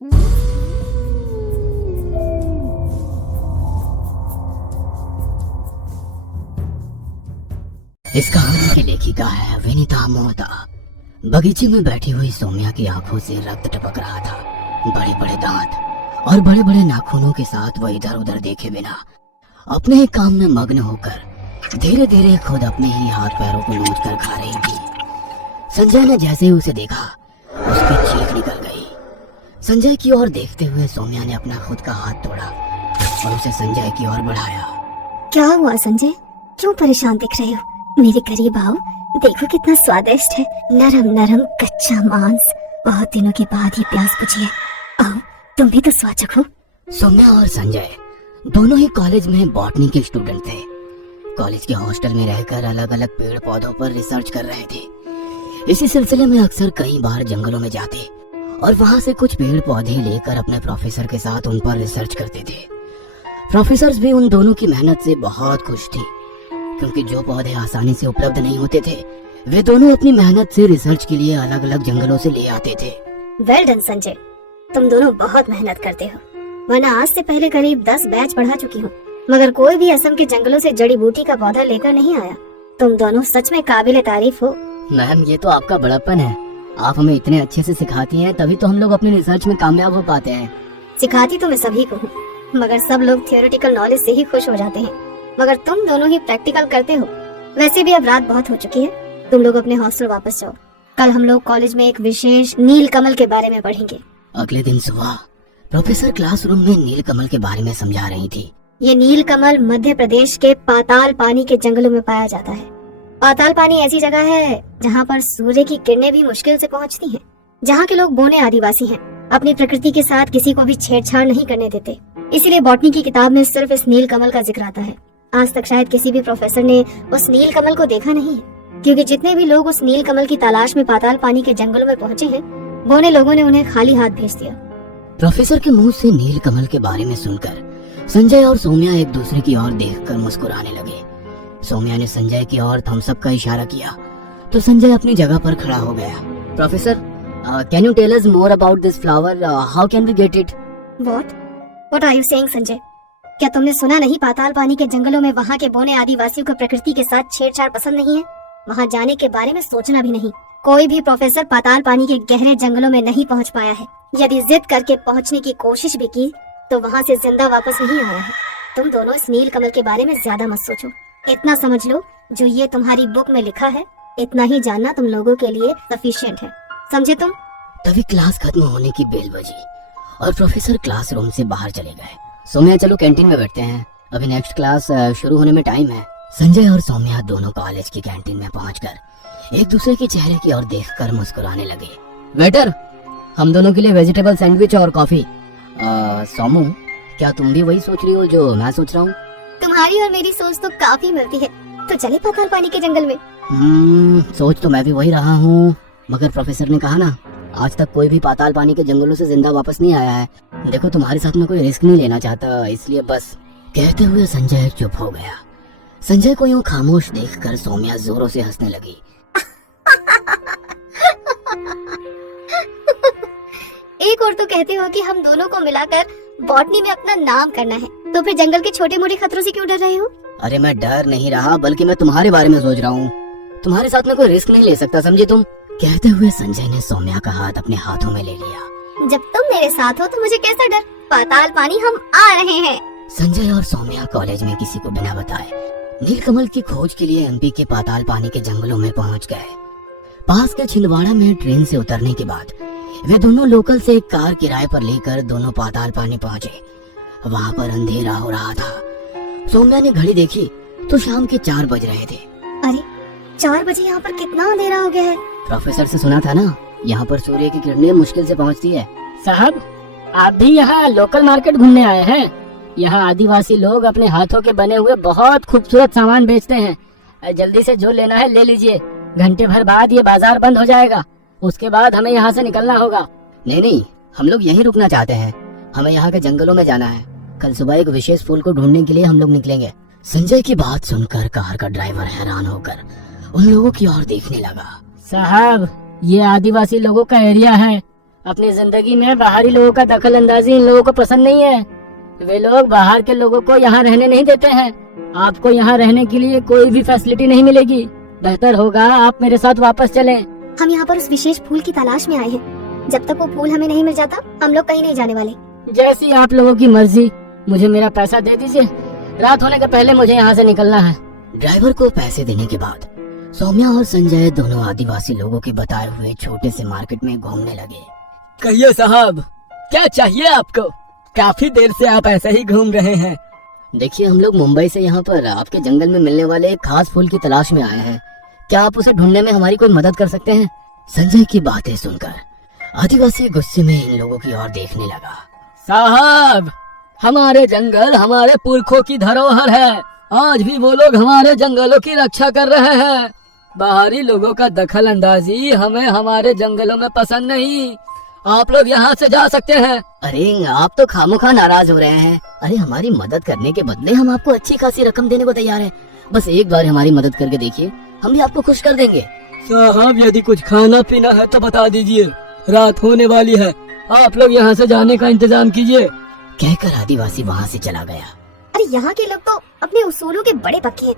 इस कहानी की लेखिका है विनीता मोहता। बगीचे में बैठी हुई सौम्या की आंखों से रक्त टपक रहा था। बड़े बड़े दांत और बड़े बड़े नाखूनों के साथ वह इधर उधर देखे बिना अपने ही काम में मग्न होकर धीरे धीरे खुद अपने ही हाथ पैरों को नोच कर खा रही थी। संजय ने जैसे ही उसे देखा उसकी चीख निकल गई। संजय की ओर देखते हुए सौम्या ने अपना खुद का हाथ तोड़ा और उसे संजय की ओर बढ़ाया। क्या हुआ संजय, क्यों परेशान दिख रहे हो? मेरे करीब आओ, देखो कितना स्वादिष्ट है, नरम नरम कच्चा मांस। बहुत दिनों के बाद ही प्यास बुझी है। आओ तुम भी तो स्वाद चखो। सौम्या और संजय दोनों ही कॉलेज में बॉटनी के स्टूडेंट थे। कॉलेज के हॉस्टल में रहकर अलग अलग पेड़ पौधों पर रिसर्च कर रहे थे। इसी सिलसिले में अक्सर कई बार जंगलों में जाते और वहां से कुछ पेड़ पौधे लेकर अपने प्रोफेसर के साथ उन पर रिसर्च करते थे। प्रोफेसर भी उन दोनों की मेहनत से बहुत खुश थी, क्योंकि जो पौधे आसानी से उपलब्ध नहीं होते थे वे दोनों अपनी मेहनत से रिसर्च के लिए अलग अलग जंगलों से ले आते थे। वेल डन संजय, तुम दोनों बहुत मेहनत करते हो, वरना आज से पहले करीब 10 बैच पढ़ा चुकी हूँ, मगर कोई भी असम के जंगलों से जड़ी बूटी का पौधा लेकर नहीं आया। तुम दोनों सच में काबिले तारीफ हो। मैम, ये तो आपका बड़प्पन है। आप हमें इतने अच्छे से सिखाती हैं, तभी तो हम लोग अपनी रिसर्च में कामयाब हो पाते हैं। सिखाती तो मैं सभी को हूँ, मगर सब लोग थियोरेटिकल नॉलेज से ही खुश हो जाते हैं, मगर तुम दोनों ही प्रैक्टिकल करते हो। वैसे भी अब रात बहुत हो चुकी है, तुम लोग अपने हॉस्टल वापस जाओ। कल हम लोग कॉलेज में एक विशेष नील कमल के बारे में पढ़ेंगे। अगले दिन सुबह प्रोफेसर क्लासरूम में नील कमल के बारे में समझा रही थी। ये नील कमल मध्य प्रदेश के पाताल पानी के जंगलों में पाया जाता है। पाताल पानी ऐसी जगह है जहाँ पर सूर्य की किरणें भी मुश्किल से पहुँचती हैं। जहाँ के लोग बोने आदिवासी हैं, अपनी प्रकृति के साथ किसी को भी छेड़छाड़ नहीं करने देते। इसीलिए बॉटनी की किताब में सिर्फ इस नील कमल का जिक्र आता है। आज तक शायद किसी भी प्रोफेसर ने उस नील कमल को देखा नहीं है, क्योंकि जितने भी लोग उस नील कमल की तलाश में पाताल पानी के जंगलों में पहुँचे हैं, बोने लोगों ने उन्हें खाली हाथ भेज दिया। प्रोफेसर के मुंह से नील कमल के बारे में सुनकर संजय और सौम्या एक दूसरे की ओर देखकर मुस्कुराने लगे। सौम्या ने संजय की ओर थम्स अप का इशारा किया तो संजय अपनी जगह पर खड़ा हो गया। Professor, can you tell us more about this flower? How can we get it? What are you saying Sanjay? क्या तुमने सुना नहीं, पाताल पानी के जंगलों में वहाँ के बोने आदिवासियों को प्रकृति के साथ छेड़छाड़ पसंद नहीं है। वहाँ जाने के बारे में सोचना भी नहीं। कोई भी प्रोफेसर पाताल पानी के गहरे जंगलों में नहीं पहुँच पाया है। यदि जिद करके पहुँचने की कोशिश भी की तो वहाँ से जिंदा वापस नहीं आया है। तुम दोनों इस नील कमल के बारे में ज्यादा मत सोचो। इतना समझ लो, जो ये तुम्हारी बुक में लिखा है, इतना ही जानना तुम लोगों के लिए सफिशिएंट है। समझे तुम? तभी क्लास खत्म होने की बेल बजी और प्रोफेसर क्लासरूम से बाहर चले गए। सौम्या, चलो कैंटीन में बैठते हैं, अभी नेक्स्ट क्लास शुरू होने में टाइम है। संजय और सौम्या दोनों कॉलेज की कैंटीन में पहुंचकर एक दूसरे के चेहरे की ओर देखकर मुस्कुराने लगे। वेटर, हम दोनों के लिए वेजिटेबल सैंडविच और कॉफी। सोमू, क्या तुम भी वही सोच रही हो जो मैं सोच रहा हूँ? तुम्हारी और मेरी सोच तो काफी मिलती है, तो चले पाताल पानी के जंगल में। सोच तो मैं भी वही रहा हूँ, मगर प्रोफेसर ने कहा ना, आज तक कोई भी पाताल पानी के जंगलों से जिंदा वापस नहीं आया है। देखो, तुम्हारे साथ में कोई रिस्क नहीं लेना चाहता, इसलिए बस। कहते हुए संजय चुप हो गया। संजय को यूं खामोश देखकर सौम्या जोरों से हंसने लगी। एक और तो कहते हो कि हम दोनों को मिलाकर बॉटनी में अपना नाम करना है, तो फिर जंगल के छोटे मोटे खतरों से क्यों डर रहे हो? अरे मैं डर नहीं रहा, बल्कि मैं तुम्हारे बारे में सोच रहा हूँ। तुम्हारे साथ में कोई रिस्क नहीं ले सकता, समझे तुम? कहते हुए संजय ने सौम्या का हाथ अपने हाथों में ले लिया। जब तुम मेरे साथ हो तो मुझे कैसा डर? पाताल पानी हम आ रहे हैं। संजय और सौम्या कॉलेज में किसी को बिना बताए नीलकमल की खोज के लिए एमपी के पाताल पानी के जंगलों में पहुंच गए। पास के छिंदवाड़ा में ट्रेन से उतरने के बाद वे दोनों लोकल से एक कार किराए पर लेकर दोनों पाताल पानी पहुंचे। वहां पर अंधेरा हो रहा था। सौम्या ने घड़ी देखी तो शाम के 4 बज रहे थे। अरे 4 बजे यहाँ पर कितना अंधेरा हो गया है? प्रोफेसर से सुना था ना, यहाँ पर सूर्य की किरणें मुश्किल से पहुँचती है। साहब, आप भी यहाँ लोकल मार्केट घूमने आए हैं? यहाँ आदिवासी लोग अपने हाथों के बने हुए बहुत खूबसूरत सामान बेचते हैं। जल्दी से जो लेना है ले लीजिए, घंटे भर बाद ये बाजार बंद हो जाएगा, उसके बाद हमें यहाँ से निकलना होगा। नहीं, हम लोग यहीं रुकना चाहते हैं, हमें यहाँ के जंगलों में जाना है। कल सुबह एक विशेष फूल को ढूंढने के लिए हम लोग निकलेंगे। संजय की बात सुनकर कार का ड्राइवर हैरान होकर उन लोगों की ओर देखने लगा। साहब, ये आदिवासी लोगों का एरिया है, अपनी जिंदगी में बाहरी लोगों का दखल अंदाजी इन लोगों को पसंद नहीं है। वे लोग बाहर के लोगों को यहाँ रहने नहीं देते हैं। आपको यहाँ रहने के लिए कोई भी फैसिलिटी नहीं मिलेगी। बेहतर होगा आप मेरे साथ वापस चलें। हम यहाँ पर उस विशेष फूल की तलाश में आए हैं। जब तक वो फूल हमें नहीं मिल जाता हम लोग कहीं नहीं जाने वाले। जैसी आप लोगों की मर्जी, मुझे मेरा पैसा दे दीजिए। रात होने के पहले मुझे यहाँ से निकलना है। ड्राइवर को पैसे देने के बाद सौम्या और संजय दोनों आदिवासी लोगों के बताए हुए छोटे से मार्केट में घूमने लगे। कहिए साहब, क्या चाहिए आपको? काफी देर से आप ऐसे ही घूम रहे हैं। देखिए, हम लोग मुंबई से यहाँ पर आपके जंगल में मिलने वाले एक खास फूल की तलाश में आए हैं। क्या आप उसे ढूंढने में हमारी कोई मदद कर सकते हैं? संजय की बातें सुनकर आदिवासी गुस्से में इन लोगों की ओर देखने लगा। साहब, हमारे जंगल हमारे पुरखों की धरोहर है। आज भी वो लोग हमारे जंगलों की रक्षा कर रहे हैं। बाहरी लोगों का दखल अंदाजी हमें हमारे जंगलों में पसंद नहीं। आप लोग यहाँ से जा सकते हैं। अरे आप तो खामोखा नाराज हो रहे हैं। अरे हमारी मदद करने के बदले हम आपको अच्छी खासी रकम देने को तैयार हैं। बस एक बार हमारी मदद करके देखिए, हम भी आपको खुश कर देंगे। साहब, यदि कुछ खाना पीना है तो बता दीजिए। रात होने वाली है, आप लोग यहाँ से जाने का इंतजाम कीजिए। कहकर आदिवासी वहाँ से चला गया। अरे यहाँ के लोग तो अपने उसूलों के बड़े पक्के हैं।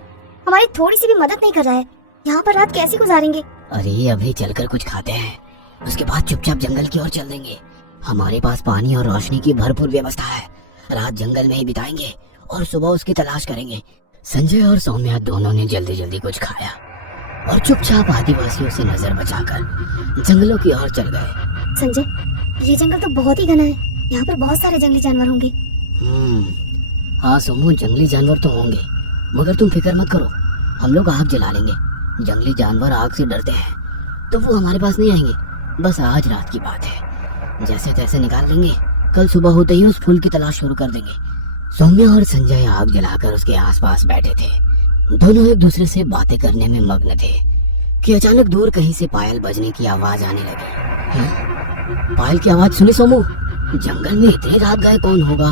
हमारी थोड़ी सी भी मदद नहीं कर रहा है। यहाँ पर रात कैसे गुजारेंगे? अरे अभी चलकर कुछ खाते हैं, उसके बाद चुपचाप जंगल की ओर चल देंगे। हमारे पास पानी और रोशनी की भरपूर व्यवस्था है। रात जंगल में ही बिताएंगे और सुबह उसकी तलाश करेंगे। संजय और सौम्या दोनों ने जल्दी जल्दी कुछ खाया और चुपचाप आदिवासियों से नजर बचाकर जंगलों की ओर चल गए। संजय, ये जंगल तो बहुत ही घना है। यहाँ पर बहुत सारे जंगली जानवर होंगे। हाँ सोमू, जंगली जानवर तो होंगे, मगर तुम फिक्र मत करो, हम लोग आग जला लेंगे। जंगली जानवर आग से डरते हैं तो वो हमारे पास नहीं आएंगे। बस आज रात की बात है, जैसे तैसे निकाल लेंगे। कल सुबह होते ही उस फूल की तलाश शुरू कर देंगे। सौम्या और संजय आग जलाकर उसके आसपास बैठे थे। दोनों एक दूसरे से बातें करने में मग्न थे कि अचानक दूर कहीं से पायल बजने की आवाज आने लगी। हैं? पायल की आवाज सुनी सोमू? जंगल में इतनी रात गए कौन होगा?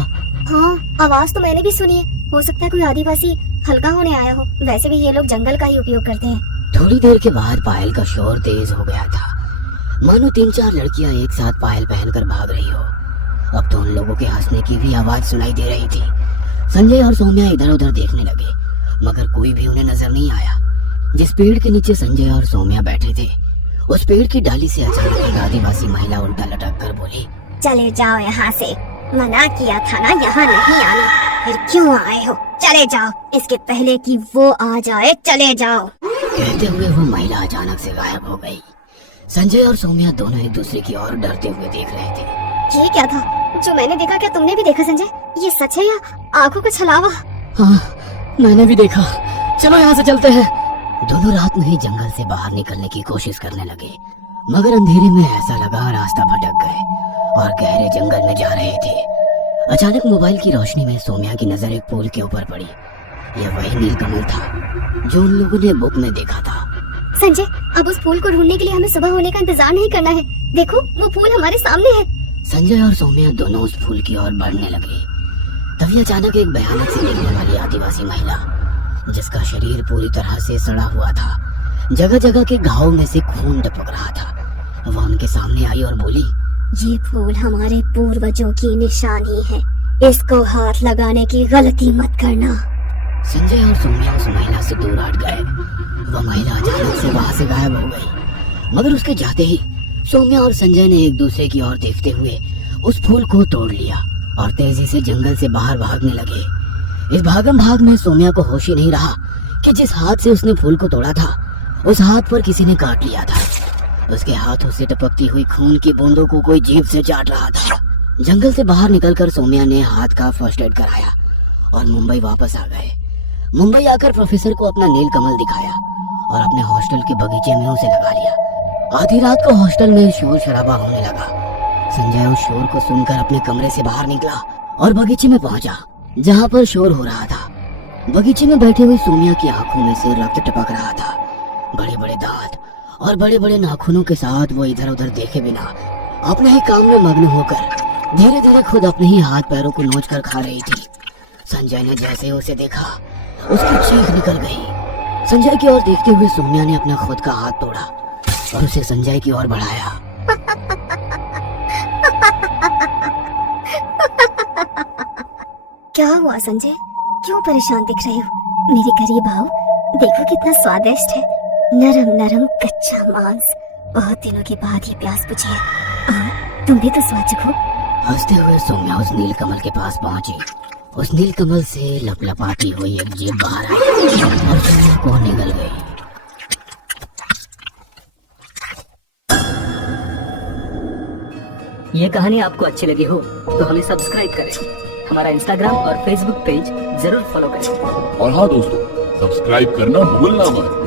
हाँ, आवाज तो मैंने भी सुनी है। हो सकता है कोई आदिवासी हल्का होने आया हो। वैसे भी ये लोग जंगल का ही उपयोग करते हैं। थोड़ी देर के बाद पायल का शोर तेज हो गया था, मानो 3-4 लड़कियां एक साथ पायल पहनकर भाग रही हो। अब तो उन लोगों के हंसने की भी आवाज सुनाई दे रही थी। संजय और सौम्या इधर उधर देखने लगे, मगर कोई भी उन्हें नजर नहीं आया। जिस पेड़ के नीचे संजय और सौम्या बैठे थे, उस पेड़ की डाली से अचानक एक आदिवासी महिला उल्टा लटक कर बोली, चले जाओ यहाँ से। मना किया था ना यहाँ नहीं आना, फिर क्यों आए हो? चले जाओ, इसके पहले कि वो आ जाए। चले जाओ। कहते हुए वो महिला अचानक से गायब हो गई। संजय और सौम्या दोनों एक दूसरे की ओर डरते हुए देख रहे थे। ये क्या था जो मैंने देखा? क्या तुमने भी देखा संजय? ये सच है या आंखों का छलावा? हाँ, मैंने भी देखा। चलो यहाँ से चलते हैं। दोनों रात में ही जंगल से बाहर निकलने की कोशिश करने लगे, मगर अंधेरे में ऐसा लगा रास्ता भटक गए और गहरे जंगल में जा रहे थे। अचानक मोबाइल की रोशनी में सौम्या की नजर एक पुल के ऊपर पड़ी। यह वही नीलकमल था जो उन लोगों ने बुक में देखा था। संजय, अब उस फूल को ढूंढने के लिए हमें सुबह होने का इंतजार नहीं करना है। देखो, वो फूल हमारे सामने है। संजय और सौम्या दोनों उस फूल की ओर बढ़ने लगे। तभी अचानक एक भयानक सी दिखने वाली आदिवासी महिला, जिसका शरीर पूरी तरह से सड़ा हुआ था, जगह जगह के घावों में से खून टपक रहा था, वह उनके सामने आई और बोली, ये फूल हमारे पूर्वजों की निशानी है। इसको हाथ लगाने की गलती मत करना। संजय और सौम्या उस महिला से दूर हट गए। वह महिला अचानक से वहां से गायब हो गई, मगर उसके जाते ही सौम्या और संजय ने एक दूसरे की ओर देखते हुए उस फूल को तोड़ लिया और तेजी से जंगल से बाहर भागने लगे। इस भागम भाग में सौम्या को होश ही नहीं रहा कि जिस हाथ से उसने फूल को तोड़ा था, उस हाथ पर किसी ने काट लिया था। उसके हाथों से टपकती हुई खून की बूंदों को कोई जीभ से चाट रहा था। जंगल से बाहर निकलकर सौम्या ने हाथ का फर्स्ट एड कराया और मुंबई वापस आ गए। मुंबई आकर प्रोफेसर को अपना नीलकमल दिखाया और अपने हॉस्टल के बगीचे में उसे लगा लिया। आधी रात को हॉस्टल में शोर शराबा होने लगा। संजय उस शोर को सुनकर अपने कमरे से बाहर निकला और बगीचे में पहुंचा जहां पर शोर हो रहा था। बगीचे में बैठी हुई सौम्या की आंखों में से रक्त टपक रहा था। बड़े बड़े दांत और बड़े बड़े नाखूनों के साथ वो इधर उधर देखे बिना अपने ही काम में मग्न होकर धीरे धीरे खुद अपने ही हाथ पैरों को नोच कर खा रही थी। संजय ने जैसे ही उसे देखा, उसकी चीख निकल गई। संजय की ओर देखते हुए सौम्या ने अपना खुद का हाथ तोड़ा और उसे संजय की ओर बढ़ाया। क्या हुआ संजय, क्यों परेशान दिख रहे हो? मेरे करीब आओ, देखो कितना स्वादिष्ट है, नरम नरम कच्चा मांस। बहुत दिनों के बाद ही प्यास बुझी है। आओ, तुम भी तो स्वाद चखो। हंसते हुए सौम्या उस नीलकमल के पास पहुंची। उस नीलकमल से लपलपाती हुई एक जीभ बाहर आई और सौम्या को निगल गई। ये कहानी आपको अच्छी लगी हो तो हमें सब्सक्राइब करें, हमारा इंस्टाग्राम और फेसबुक पेज जरूर फॉलो करें। और हाँ दोस्तों, सब्सक्राइब करना भूलना मत।